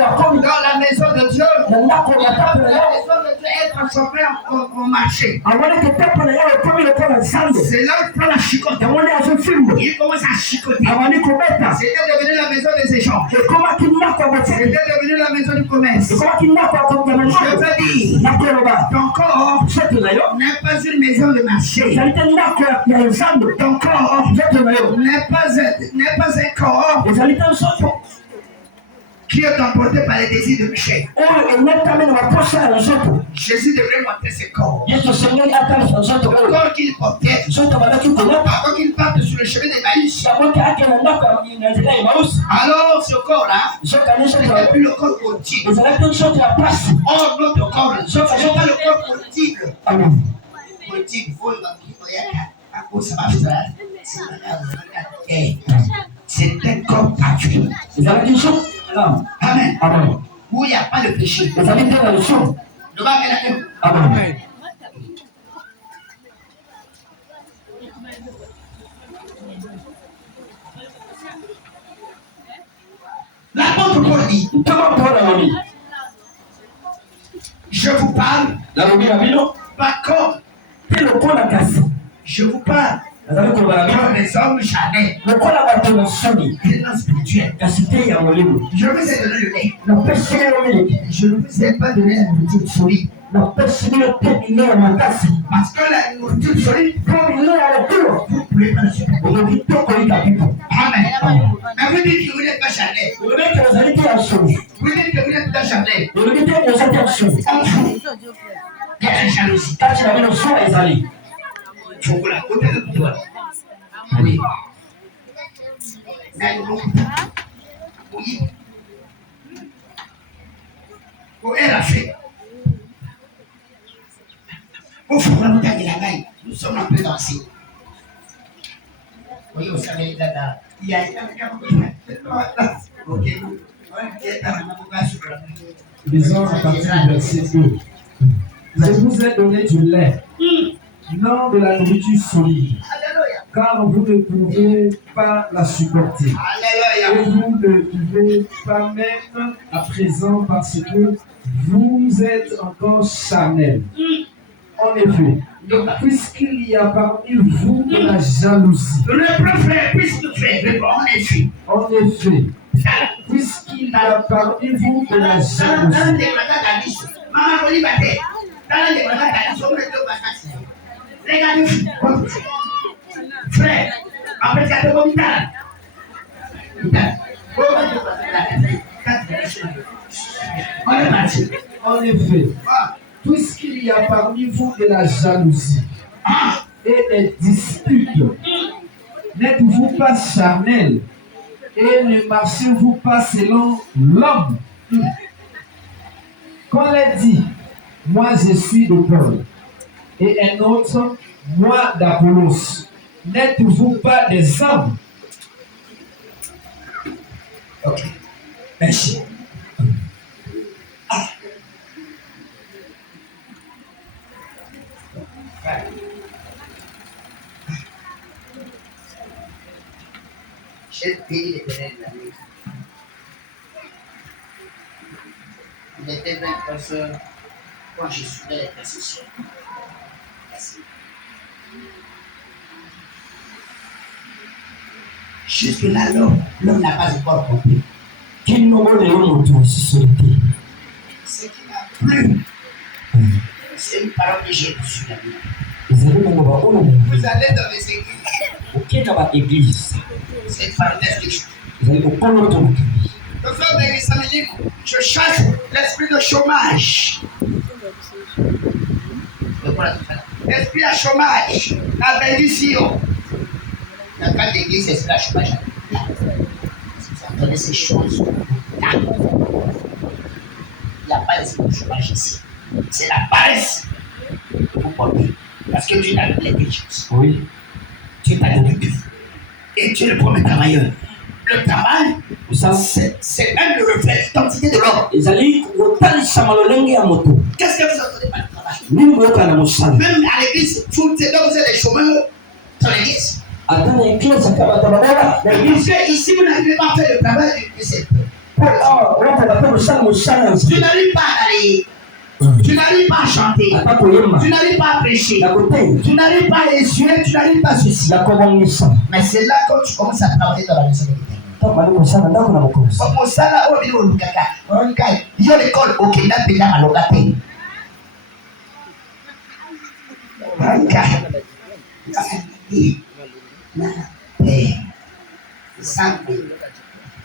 Dans la maison de Dieu, la maison de Dieu est transformée en marché. C'est là où il prend la chicotte. Il commence à chicoter. C'était devenu la maison des échanges. C'était devenu la maison du commerce. Je veux dire, ton corps n'est pas une maison de marché. Ton corps n'est pas un corps qui est emporté par les désirs de Michel. Jésus devrait montrer ses corps. Le corps qu'il portait, avant qu'il parte sur le chemin d'Emmaüs. Alors ce corps-là, n'était plus le corps audible. Or notre corps, ce n'est pas le corps audible. C'est un corps parfait. Amen. Où il n'y a pas de péché. Amen. L'apôtre Paul dit, je vous parle pas comme je vous parle comme les hommes charnels. L'élan spirituel. Je vous ai donné le lait. Je ne vous ai pas donné la nourriture solide. Parce que la nourriture solide, vous ne pouvez pas le supporter. Amen. Mais vous dites que vous n'êtes pas charnel. Vous dites que vous n'êtes pas charnel. En vous, il y a la jalousie. Tu vois la côté de toi. Oui. Oui. Où est la fée? Au fond, nous sommes en présence. Oui, vous savez, là, il y a Lisons à partir du verset 2. Je vous ai donné du lait, non de la nourriture solide, car vous ne pouvez pas la supporter. Et vous ne pouvez pas même à présent parce que vous êtes encore charnel. En effet, puisqu'il y a parmi vous de la jalousie. En effet, puisqu'il y a parmi vous de la jalousie. Frère, après ça te vomitera. En effet, puisqu'il y a parmi vous de la jalousie et des disputes, n'êtes-vous pas charnel et ne marchez-vous pas selon l'homme? Qu'on l'ait dit, moi je suis de Paul, et un autre, moi d'Apollos. N'êtes-vous pas des hommes? Ok, merci. J'ai payé l'Éternel la nuit. Il était 23h quand je suivais les précessions. Merci. Jusque-là, l'homme n'a pas encore compris. Ce qui m'a plu, c'est une parole que j'ai reçue la nuit. Vous allez dans les églises. C'est une parenthèse de choses. Je chasse l'esprit de chômage. L'esprit à chômage, la bénédiction. Dans quatre églises, l'esprit à chômage. Si vous entendez ces choses, il n'y a pas d'esprit de chômage ici. C'est la paresse que vous portez. Parce que Dieu t'a donné des choses. Oui. Dieu t'a donné tout. Et tu es le premier travailleur. Le travail, c'est même le reflet de l'identité de l'homme. Qu'est-ce que vous entendez par le travail? Même à l'église, vous êtes des chômeurs dans l'église. Parce que ici, vous n'avez pas fait le travail du disciple. Tu n'arrives pas à aller. Tu n'arrives pas à chanter. Tu n'arrives pas à prêcher. Tu n'arrives pas à essuyer. Tu n'arrives pas à ceci. Mais c'est là que tu commences à travailler dans la maison de l'Éternel. Yo l'école au Kenya payant à l'Ogaté.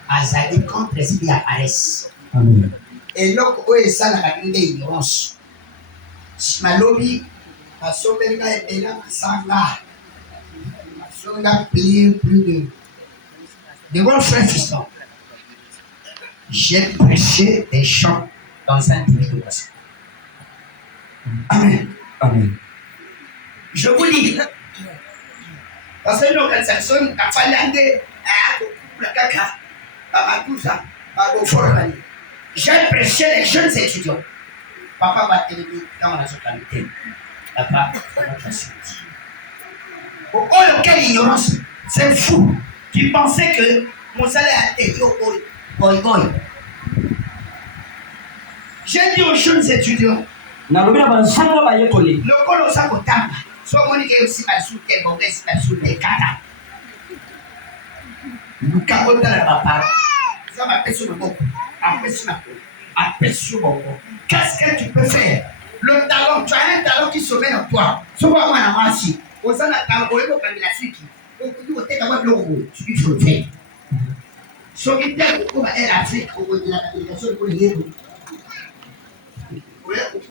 Azali contre si apparaissent. Et donc, où ça la ignorance. Malobi, Passomelga et Bela Sanga. Passomelga payé plus de grands frères fiscaux. J'ai prêché des chants dans un début de gospel. Amen. Amen. Je vous dis, parce que l'organisation a fallu j'ai prêché les jeunes étudiants. Papa va t'aider dans la société. Papa, notre société. Au lequel ignorance, c'est fou. Tu pensais que mon salaire a été boy. J'ai dit aux jeunes étudiants, le colossa kotamba, soit monique aussi ma soute, mauvaise ma soute, kata. Nous cabotons la papa. Ça m'appelle sur le bon. Appelle sur mon bon. Qu'est-ce que tu peux faire? Le talent, tu as un talent qui sommeille en toi. Souvent, moi, la masse, aux gens à talent, au niveau de la suite, au niveau de la suite, tu peux le faire. Ce qui est pour l'Afrique, au niveau de la communication, pour les